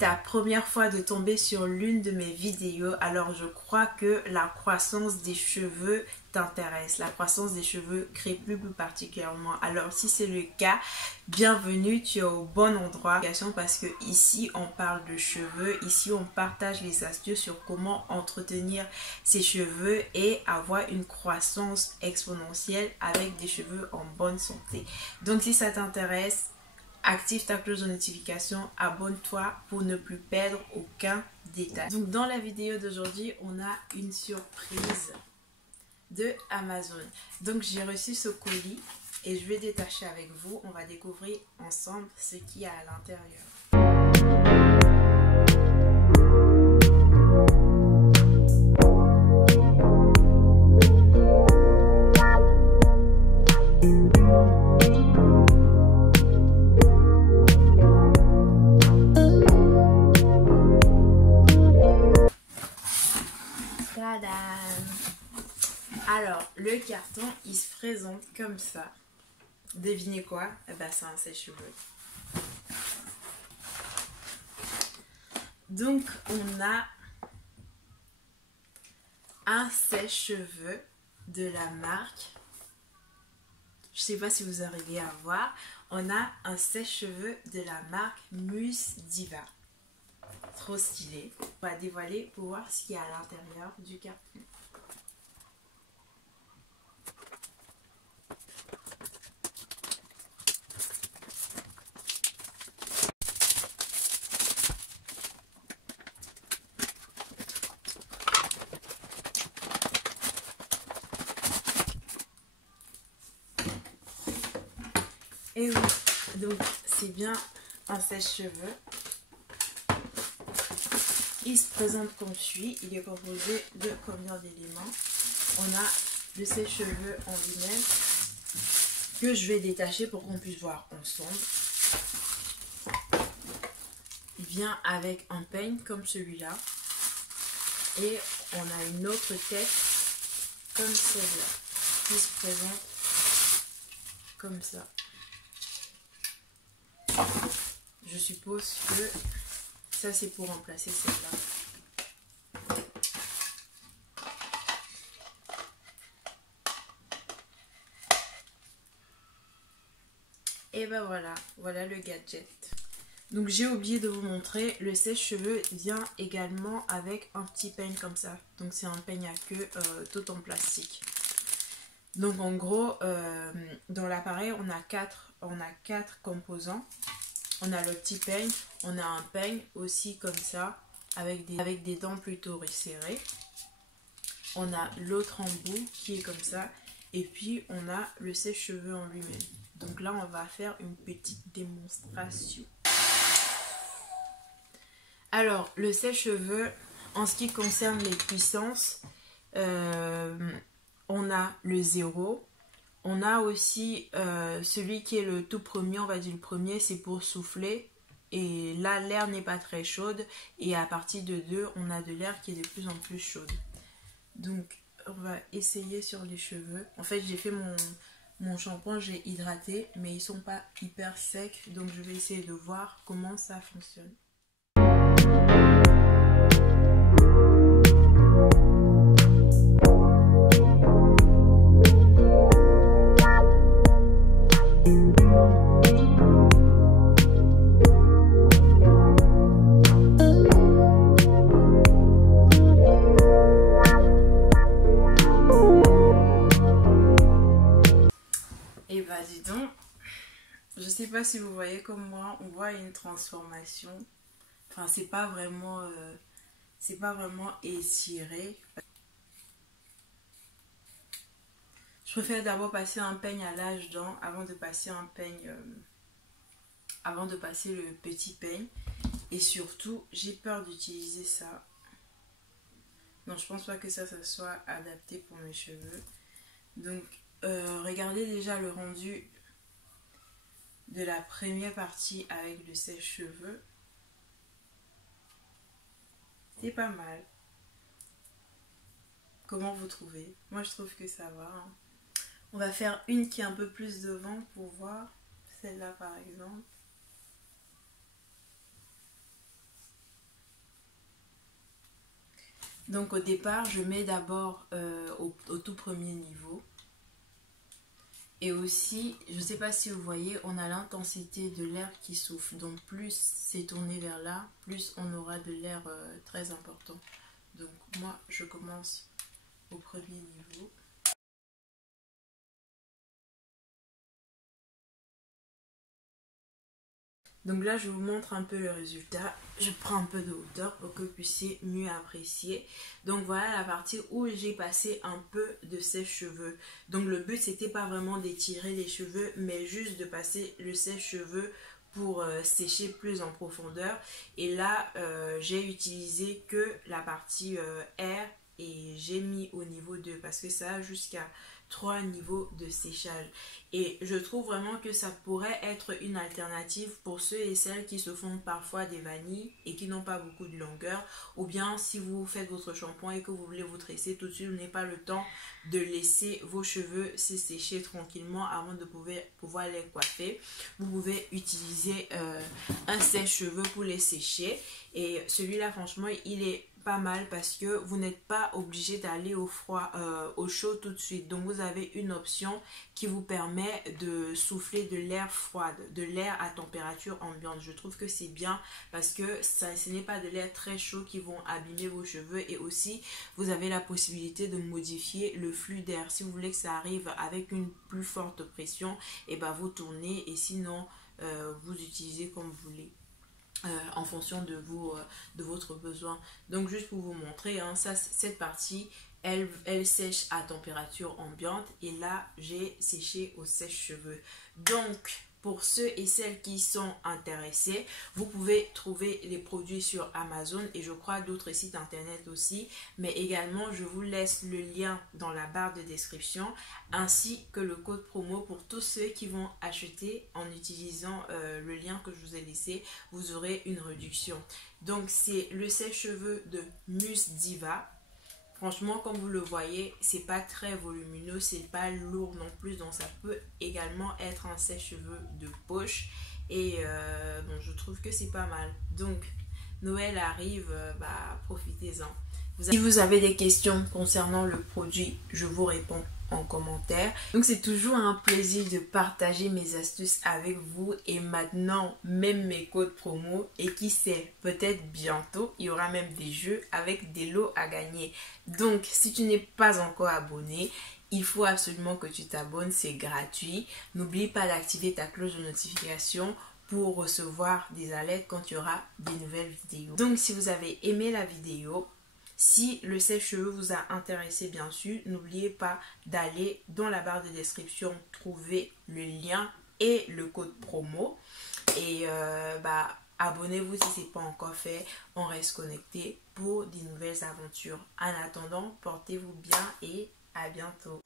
ta première fois de tomber sur l'une de mes vidéos, alors je crois que la croissance des cheveux t'intéresse, la croissance des cheveux crépus plus particulièrement. Alors si c'est le cas, bienvenue, tu es au bon endroit parce que ici on parle de cheveux, ici on partage les astuces sur comment entretenir ses cheveux et avoir une croissance exponentielle avec des cheveux en bonne santé. Donc si ça t'intéresse, active ta cloche de notification, abonne-toi pour ne plus perdre aucun détail. Donc dans la vidéo d'aujourd'hui, on a une surprise de Amazon. Donc j'ai reçu ce colis et je vais détacher avec vous. On va découvrir ensemble ce qu'il y a à l'intérieur. Alors, le carton, il se présente comme ça. Devinez quoi? Eh ben, c'est un sèche-cheveux. Donc, on a un sèche-cheveux de la marque. Je sais pas si vous arrivez à voir. On a un sèche-cheveux de la marque Mousse Diva. Trop stylé. On va dévoiler pour voir ce qu'il y a à l'intérieur du carton. Et oui, donc c'est bien un sèche-cheveux. Il se présente comme suit. Il est composé de combien d'éléments? On a le sèche-cheveux en lui-même que je vais détacher pour qu'on puisse voir ensemble. Il vient avec un peigne comme celui-là. Et on a une autre tête comme celle-là qui se présente comme ça. Je suppose que ça c'est pour remplacer celle-là. Et ben voilà, voilà le gadget. Donc j'ai oublié de vous montrer, le sèche-cheveux vient également avec un petit peigne comme ça. Donc c'est un peigne à queue tout en plastique. Donc en gros, dans l'appareil on a quatre composants. On a le petit peigne, on a un peigne aussi comme ça, avec des dents plutôt resserrées. On a l'autre embout qui est comme ça. Et puis on a le sèche-cheveux en lui-même. Donc là on va faire une petite démonstration. Alors le sèche-cheveux, en ce qui concerne les puissances, on a le 0. On a aussi celui qui est le tout premier, on va dire le premier, c'est pour souffler. Et là, l'air n'est pas très chaude. Et à partir de 2, on a de l'air qui est de plus en plus chaude. Donc, on va essayer sur les cheveux. En fait, j'ai fait mon shampoing, j'ai hydraté, mais ils ne sont pas hyper secs. Donc, je vais essayer de voir comment ça fonctionne. Et bah dis donc, je sais pas si vous voyez comme moi, on voit une transformation. Enfin c'est pas vraiment étiré. Je préfère d'abord passer un peigne à l'âge dents avant de passer un peigne, avant de passer le petit peigne. Et surtout, j'ai peur d'utiliser ça. Non, je pense pas que ça soit adapté pour mes cheveux. Donc regardez déjà le rendu de la première partie avec le sèche-cheveux. C'est pas mal. Comment vous trouvez? Moi je trouve que ça va. Hein. On va faire une qui est un peu plus devant pour voir. Celle-là par exemple. Donc au départ, je mets d'abord au tout premier niveau. Et aussi, je ne sais pas si vous voyez, on a l'intensité de l'air qui souffle. Donc plus c'est tourné vers là, plus on aura de l'air très important. Donc moi, je commence au premier niveau. Donc là, je vous montre un peu le résultat. Je prends un peu de hauteur pour que vous puissiez mieux apprécier. Donc voilà la partie où j'ai passé un peu de sèche-cheveux. Donc le but, c'était pas vraiment d'étirer les cheveux, mais juste de passer le sèche-cheveux pour sécher plus en profondeur. Et là, j'ai utilisé que la partie air et j'ai mis au niveau 2 parce que ça a jusqu'à 3 niveaux de séchage. Et je trouve vraiment que ça pourrait être une alternative pour ceux et celles qui se font parfois des vanilles et qui n'ont pas beaucoup de longueur. Ou bien si vous faites votre shampoing et que vous voulez vous tresser tout de suite, vous n'avez pas le temps de laisser vos cheveux se sécher tranquillement avant de pouvoir les coiffer. Vous pouvez utiliser un sèche-cheveux pour les sécher. Et celui-là, franchement, il est pas mal parce que vous n'êtes pas obligé d'aller au froid, au chaud tout de suite. Donc vous avez une option qui vous permet de souffler de l'air froid, de l'air à température ambiante. Je trouve que c'est bien parce que ce n'est pas de l'air très chaud qui vont abîmer vos cheveux. Et aussi vous avez la possibilité de modifier le flux d'air. Si vous voulez que ça arrive avec une plus forte pression, et ben vous tournez, et sinon vous utilisez comme vous voulez. En fonction de votre besoin. Donc juste pour vous montrer, hein, cette partie elle sèche à température ambiante et là j'ai séché au sèche-cheveux. Donc pour ceux et celles qui sont intéressés, vous pouvez trouver les produits sur Amazon et je crois d'autres sites internet aussi, mais également je vous laisse le lien dans la barre de description ainsi que le code promo pour tous ceux qui vont acheter en utilisant le lien que je vous ai laissé. Vous aurez une réduction. Donc c'est le sèche-cheveux de Mousse Diva. Franchement, comme vous le voyez, c'est pas très volumineux, c'est pas lourd non plus, donc ça peut également être un sèche-cheveux de poche. Et bon, je trouve que c'est pas mal. Donc, Noël arrive, profitez-en. Si vous avez des questions concernant le produit, je vous réponds en commentaire. Donc c'est toujours un plaisir de partager mes astuces avec vous et maintenant même mes codes promo et qui sait, peut-être bientôt il y aura même des jeux avec des lots à gagner. Donc si tu n'es pas encore abonné, il faut absolument que tu t'abonnes, c'est gratuit. N'oublie pas d'activer ta cloche de notification pour recevoir des alertes quand il y aura des nouvelles vidéos. Donc si vous avez aimé la vidéo, si le sèche-cheveux vous a intéressé bien sûr, n'oubliez pas d'aller dans la barre de description trouver le lien et le code promo. Et abonnez-vous si ce n'est pas encore fait. On reste connecté pour des nouvelles aventures. En attendant, portez-vous bien et à bientôt.